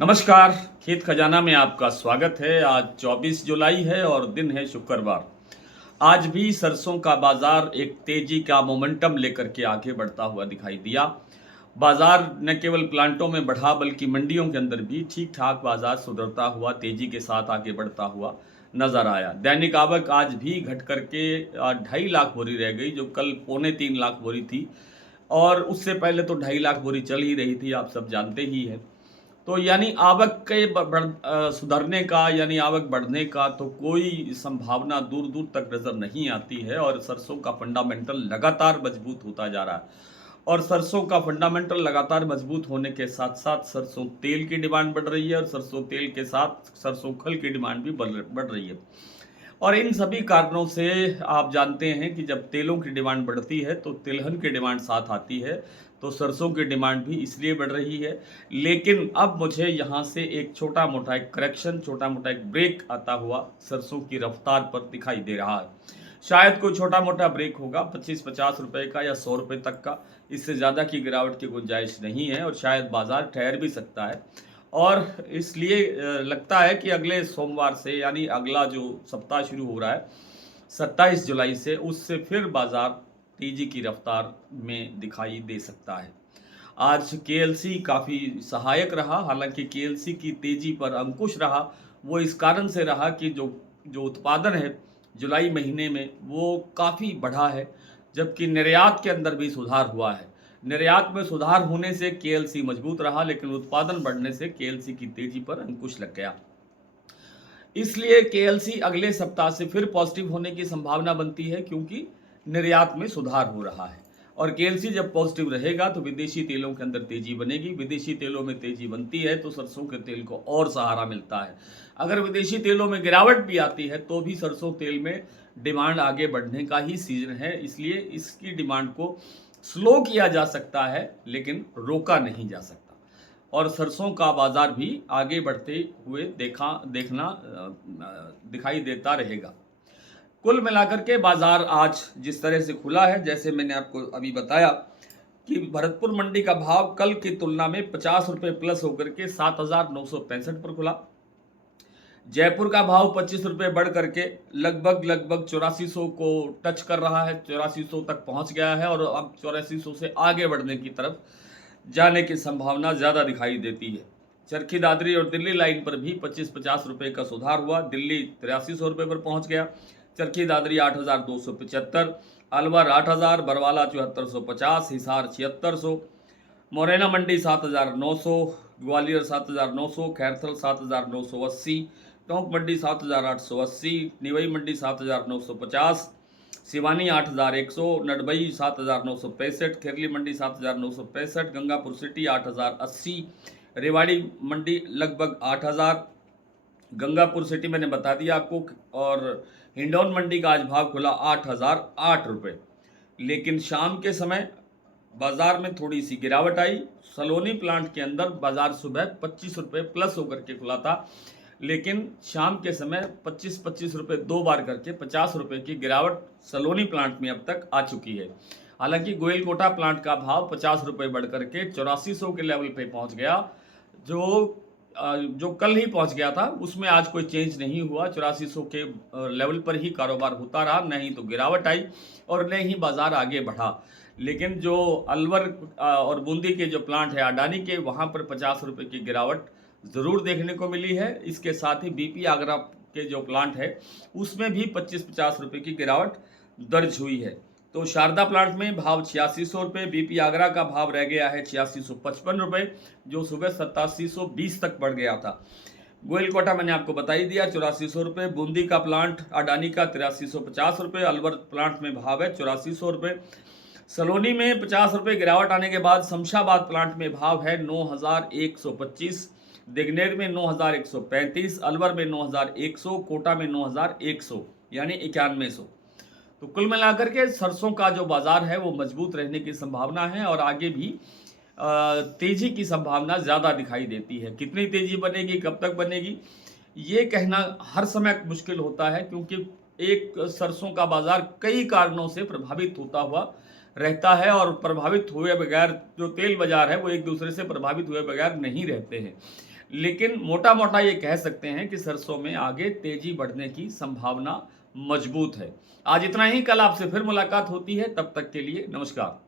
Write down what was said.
नमस्कार। खेत खजाना में आपका स्वागत है। आज 24 जुलाई है और दिन है शुक्रवार। आज भी सरसों का बाजार एक तेजी का मोमेंटम लेकर के आगे बढ़ता हुआ दिखाई दिया। बाजार न केवल प्लांटों में बढ़ा बल्कि मंडियों के अंदर भी ठीक ठाक बाजार सुधरता हुआ तेजी के साथ आगे बढ़ता हुआ नजर आया। दैनिक आवक आज भी घट करके 2.5 लाख बोरी रह गई, जो कल 2.25 लाख बोरी थी। और उससे पहले तो 2.5 लाख बोरी चल ही रही थी, आप सब जानते ही हैं। तो यानी आवक के सुधरने का, यानी आवक बढ़ने का तो कोई संभावना दूर दूर तक नज़र नहीं आती है। और सरसों का फंडामेंटल लगातार मजबूत होता जा रहा है। और सरसों का फंडामेंटल लगातार मजबूत होने के साथ साथ सरसों तेल की डिमांड बढ़ रही है और सरसों तेल के साथ सरसों खल की डिमांड भी बढ़ रही है। और इन सभी कारणों से आप जानते हैं कि जब तेलों की डिमांड बढ़ती है तो तिलहन की डिमांड साथ आती है। तो सरसों की डिमांड भी इसलिए बढ़ रही है। लेकिन अब मुझे यहाँ से एक छोटा मोटा एक करेक्शन, छोटा मोटा एक ब्रेक आता हुआ सरसों की रफ्तार पर दिखाई दे रहा है। शायद कोई छोटा मोटा ब्रेक होगा 25-50 रुपए का या 100 रुपए तक का। इससे ज़्यादा की गिरावट की गुंजाइश नहीं है और शायद बाजार ठहर भी सकता है। और इसलिए लगता है कि अगले सोमवार से, यानी अगला जो सप्ताह शुरू हो रहा है 27 जुलाई से, उससे फिर बाजार तेजी की रफ्तार में दिखाई दे सकता है। आज केएलसी काफ़ी सहायक रहा। हालांकि केएलसी की तेजी पर अंकुश रहा। वो इस कारण से रहा कि जो जो उत्पादन है जुलाई महीने में वो काफ़ी बढ़ा है, जबकि निर्यात के अंदर भी सुधार हुआ है। निर्यात में सुधार होने से केएलसी मजबूत रहा, लेकिन उत्पादन बढ़ने से केएलसी की तेजी पर अंकुश लग गया। इसलिए केएलसी अगले सप्ताह से फिर पॉजिटिव होने की संभावना बनती है, क्योंकि निर्यात में सुधार हो रहा है। और केएलसी जब पॉजिटिव रहेगा तो विदेशी तेलों के अंदर तेजी बनेगी। विदेशी तेलों में तेजी बनती है तो सरसों के तेल को और सहारा मिलता है। अगर विदेशी तेलों में गिरावट भी आती है तो भी सरसों तेल में डिमांड आगे बढ़ने का ही सीजन है। इसलिए इसकी डिमांड को स्लो किया जा सकता है, लेकिन रोका नहीं जा सकता। और सरसों का बाजार भी आगे बढ़ते हुए देखना दिखाई देता रहेगा। कुल मिलाकर के बाजार आज जिस तरह से खुला है, जैसे मैंने आपको अभी बताया कि भरतपुर मंडी का भाव कल की तुलना में 50 रुपये प्लस होकर के 7,965 पर खुला। जयपुर का भाव 25 रुपये बढ़ करके लगभग 8400 को टच कर रहा है, 8400 तक पहुंच गया है और अब 8400 से आगे बढ़ने की तरफ जाने की संभावना ज़्यादा दिखाई देती है। चरखी दादरी और दिल्ली लाइन पर भी 25-50 रुपये का सुधार हुआ। दिल्ली 8300 रुपये पर पहुंच गया, चरखी दादरी 8,275, अलवर 8,000, बरवाला 7450, हिसार 7600, मोरैना मंडी 7,900, ग्वालियर 7,900, खैरथल 7,980, टोंक मंडी 7,880, निवई मंडी 7,950, सिवानी 8,100, नडबई 7,965, खेरली मंडी 7,965, गंगापुर सिटी 8,080, रेवाड़ी मंडी लगभग 8,000, गंगापुर सिटी मैंने बता दिया आपको। और हिंडौन मंडी का आज भाव खुला 8,008 रुपये। लेकिन शाम के समय बाजार में थोड़ी सी गिरावट आई। सलोनी प्लांट के अंदर बाजार सुबह 25 रुपये प्लस होकर के खुला था, लेकिन शाम के समय 25-25 रुपये दो बार करके 50 रुपये की गिरावट सलोनी प्लांट में अब तक आ चुकी है। हालांकि गोयलकोटा प्लांट का भाव 50 रुपये बढ़ करके 8400 के लेवल पे पहुंच गया। जो कल ही पहुंच गया था उसमें आज कोई चेंज नहीं हुआ। 8400 के लेवल पर ही कारोबार होता रहा, नहीं तो गिरावट आई और न ही बाजार आगे बढ़ा। लेकिन जो अलवर और बूंदी के जो प्लांट है अडानी के, वहाँ पर 50 रुपये की गिरावट ज़रूर देखने को मिली है। इसके साथ ही बीपी आगरा के जो प्लांट है उसमें भी 25-50 रुपये की गिरावट दर्ज हुई है। तो शारदा प्लांट में भाव 8600 रुपये, बीपी आगरा का भाव रह गया है 8655 रुपये, जो सुबह 8720 तक बढ़ गया था। गोयलकोटा मैंने आपको बता ही दिया 8400 रुपये, बूंदी का प्लांट अडानी का 8350 रुपये, अलवर प्लांट में भाव है 8400 रुपये। सलोनी में 50 रुपये गिरावट आने के बाद शमशाबाद प्लांट में भाव है 9125, दिगनेर में 9135, अलवर में 9100, कोटा में 9100, यानी 9100। तो कुल मिलाकर के सरसों का जो बाजार है वो मजबूत रहने की संभावना है और आगे भी तेजी की संभावना ज़्यादा दिखाई देती है। कितनी तेजी बनेगी, कब तक बनेगी, ये कहना हर समय मुश्किल होता है, क्योंकि एक सरसों का बाजार कई कारणों से प्रभावित होता हुआ रहता है और प्रभावित हुए बगैर जो तेल बाजार है वो एक दूसरे से प्रभावित हुए बगैर नहीं रहते हैं। लेकिन मोटा मोटा ये कह सकते हैं कि सरसों में आगे तेजी बढ़ने की संभावना मजबूत है। आज इतना ही, कल आपसे फिर मुलाकात होती है, तब तक के लिए नमस्कार।